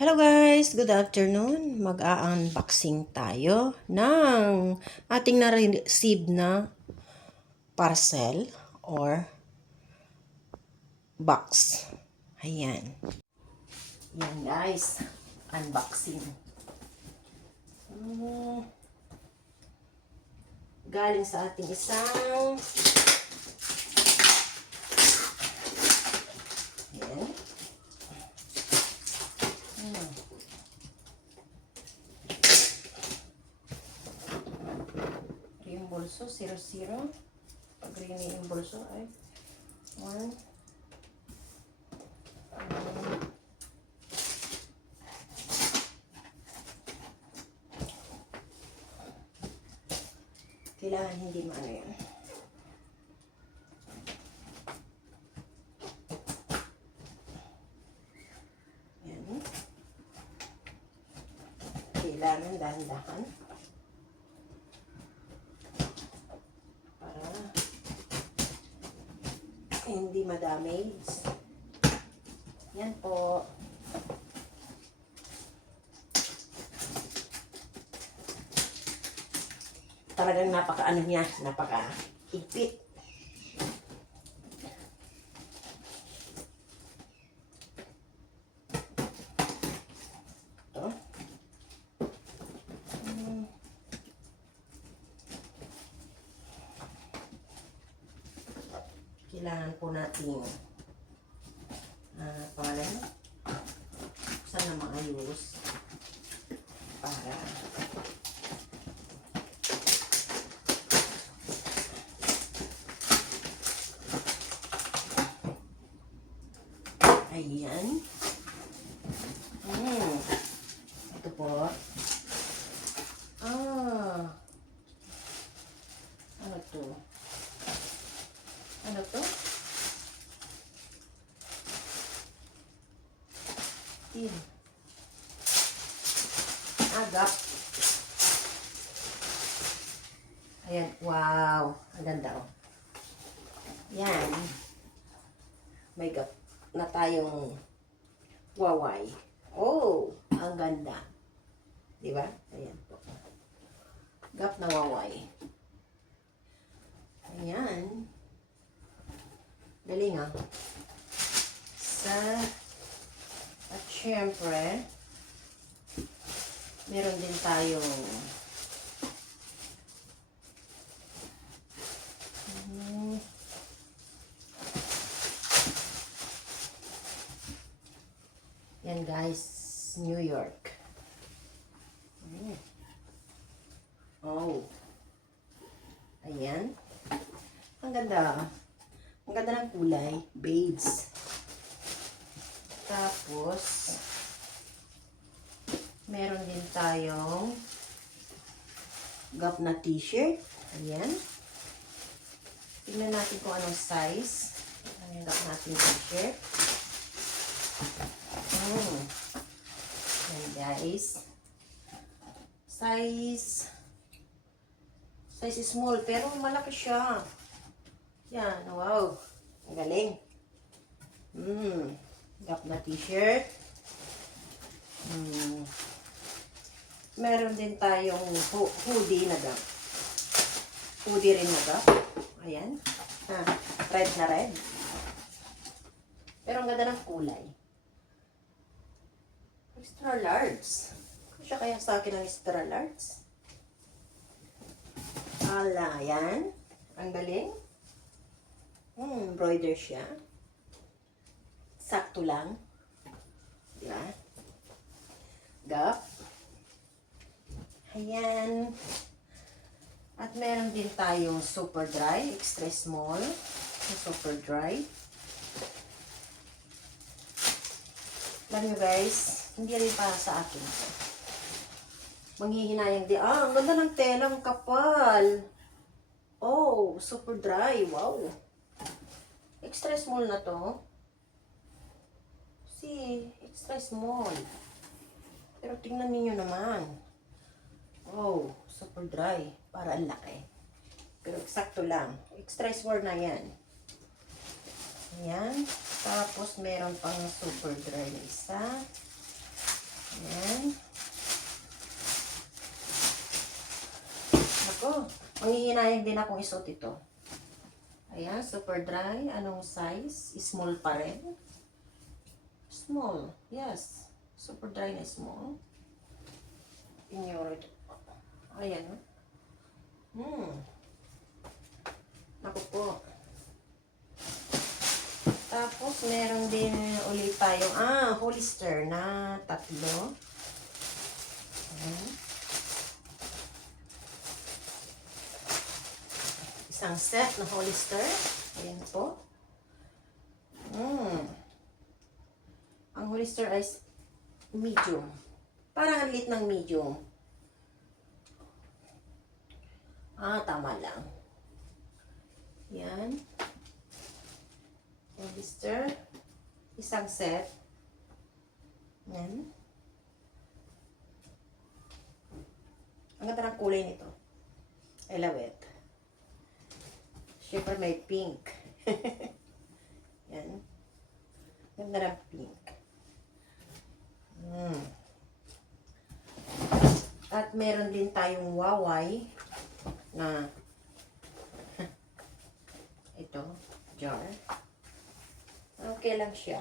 Hello guys! Good afternoon! Mag-a-unboxing tayo ng ating na-receive na parcel or box. Ayan. Yan guys. Unboxing. Galing sa ating isang ayan. Yung bolso, 00. Pag rin yung bolso ay 1. Kailangan hindi maano yan. Yan. Kailangan dahan-dahan. Hindi ma-damage. Yan po. Talagang napaka-ano niya, napaka-higpit. Ito. Kailangan po natin pangalan sana maayos para ayan. Ito po. Ano to? Ano to? Tin. Agap. Ayan. Wow. Ang ganda oh. Yan. May gap na tayong waway. Oh, ang ganda. Diba? Ayan po. Gap na waway. Ayan. Galing ah. At syempre, meron din tayong yan guys, New York. Oh. Ayan. Ang ganda. Ang ganda ng kulay. Beads. Tapos, meron din tayong Gap na t-shirt. Ayan. Tignan natin kung anong size. Ano yung Gap natin t-shirt. Ayan guys. Size small, pero malaki siya. Yan, wow. Ang galing. Gap na t-shirt. Meron din tayong hoodie na Gap. Hoodie rin na Gap. Ayan. Red na red. Pero ang ganda ng kulay. Extra large. Siya kaya sa akin ang extra large. Ala, yan. Ang galing. Embroider siya. Sakto lang. Diba? Gap. Ayan. At meron din tayong super dry. Extra small. Super dry. Alam nyo guys, hindi rin para sa akin. Manghihinayang di. Ang ganda ng tela, ang kapal. Oh, super dry. Wow. Extra small na to. See, extra small. Pero tingnan niyo naman. Oh, super dry. Para ang laki. Pero eksakto lang. Extra small na yan. Ayan. Tapos meron pang super dry na isa. Manghihinayang din akong isuot ito. Ayan, super dry. Anong size? Small pa rin. Small. Yes. Super dry na small. Ignore it. Ayan. Naku po. Tapos, meron din ulit tayong, Hollister na 3. Ayan. Isang set na Hollister. Ayan po. Ang Hollister ay medium. Parang ang liit ng medium. Tama lang. Yan. Hollister. Isang set. Yan. Ang ganda ng kulay nito. I love it. Siyempre may pink. Yan. Ganda ng pink. At meron din tayong Huawei na ito, jar. Okay lang siya.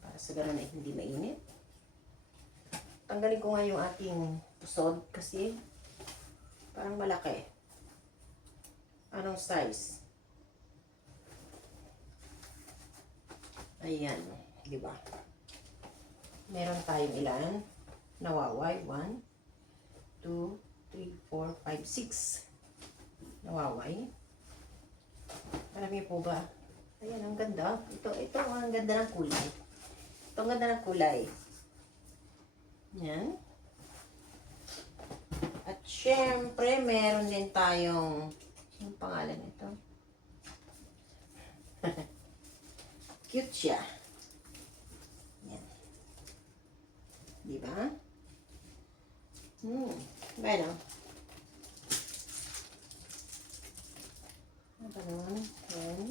Para sa gano'n ay hindi mainit. Tanggalin ko nga yung ating pusod kasi parang malaki. Anong size? Ayan, di ba? Meron tayong ilan? Nawaway. 1, 2, 3, 4, 5, 6. Nawaway. Alam niyo po ba? Ayan, ang ganda. Ito ang ganda ng kulay. Ito ang ganda ng kulay. Yan. At syempre, meron din tayong, anong pangalan nito? Cute siya. Yan. Diba? Bueno. Ano nun? Yan.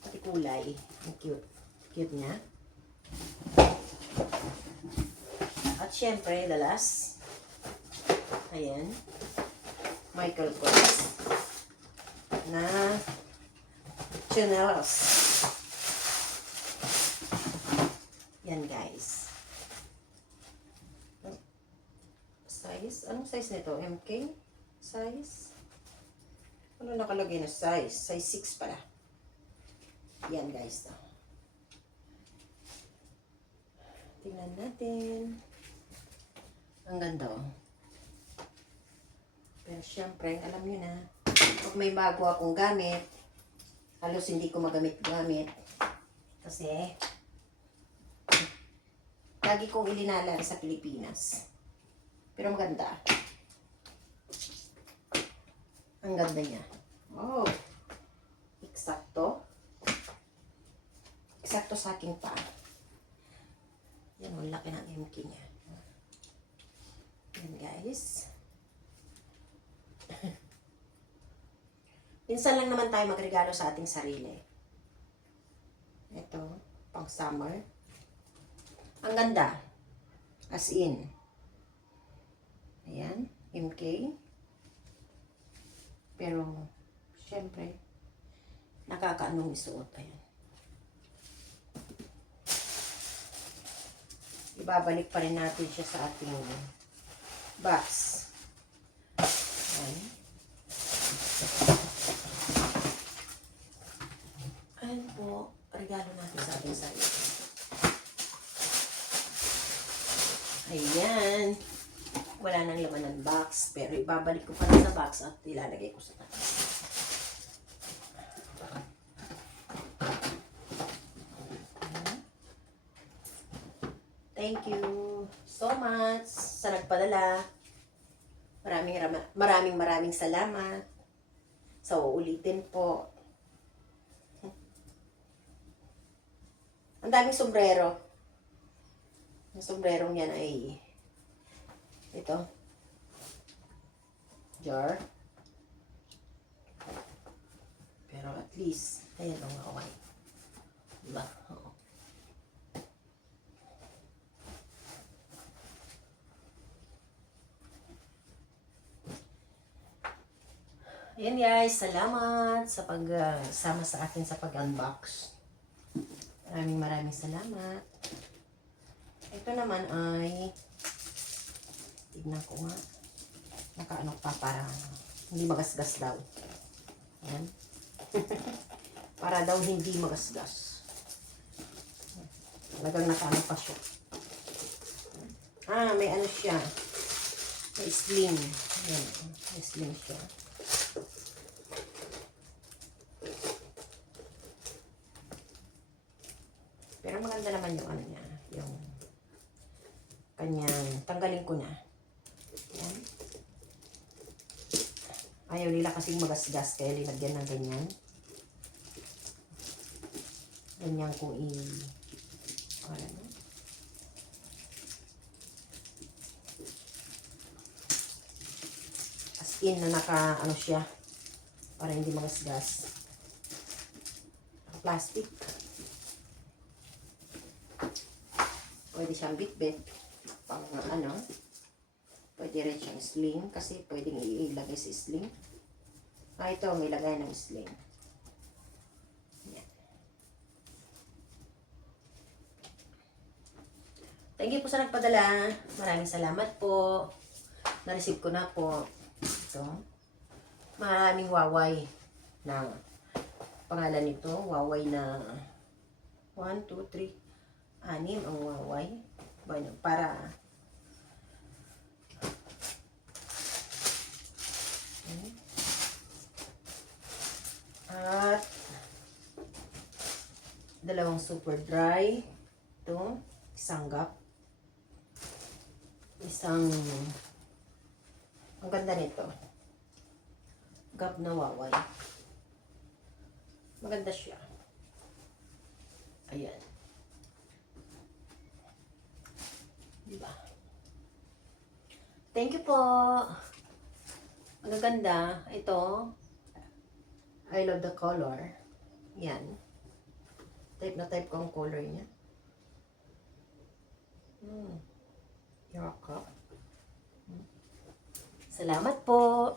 Pati kulay. Ang cute. Cute niya. At syempre, the last. Ayan. Michael Kors. Na chinelas. Yan guys. Size? Anong size nito? MK? Size? Ano nakalagay na size? Size 6 pala. Yan guys. Tingnan natin. Ang ganda oh. Pero syempre, alam nyo na, pag may bago akong gamit, halos hindi ko magamit-gamit. Kasi, lagi kong ilinalari sa Pilipinas. Pero maganda. Ang ganda niya. Oh, eksakto. Eksakto sa aking paa. Yan, ang laki ng MK niya. Yan guys. Minsan lang naman tayo magregalo sa ating sarili. Ito, pang summer. Ang ganda. As in. Ayan, MK. Pero, syempre, nakakaanong isuot. Ayan. Ibabalik pa rin natin siya sa ating box. Ayan. Ayan po, regalo natin sa ating sarili. Ayan. Wala nang laman ng box, pero ibabalik ko pa rin sa box at ilalagay ko sa taas. Thank you so much sa nagpadala. Maraming salamat. So, ulitin po. Ang daming sombrero. Ang sombrerong yan ay ito. Jar. Pero at least, ayan ang okay. Diba? Oo. Ayan guys, salamat sa pagsama sa akin sa pag-unbox. Maraming salamat. Ito naman ay, tignan ko nga, nakaano pa para hindi magasgas daw. Ayan. Para daw hindi magasgas. Talagang nakaano pa siya. May ano siya. May slim. Ayan, may slim siya. Pero maganda naman yung ano niya. Yung kanyang, tanggalin ko na. Ayan. Ayaw nila kasing magasgas kaya linagyan ng ganyan. Ganyan kung ano. As in na ano siya para hindi magasgas. Plastic. Pwede siyang bit-bit. Pang ano. Pwede rin siyang sling kasi pwedeng ilagay sa sling. Ito ang ilagay ng sling. Yan. Thank you po sa nagpadala. Maraming salamat po. Na-receive ko na po. Ito. Maraming Huawei na pangalan nito. Huawei na 1, 2, 3, 6 ang Huawei. Para at dalawang super dry. Ito, isang gap. Ang ganda nito. Gap na Huawei. Maganda siya. Ayan. Diba? Thank you po. Ang ganda. Ito. I love the color. Yan. Type na type ko ang color niya. Yakap. Salamat po.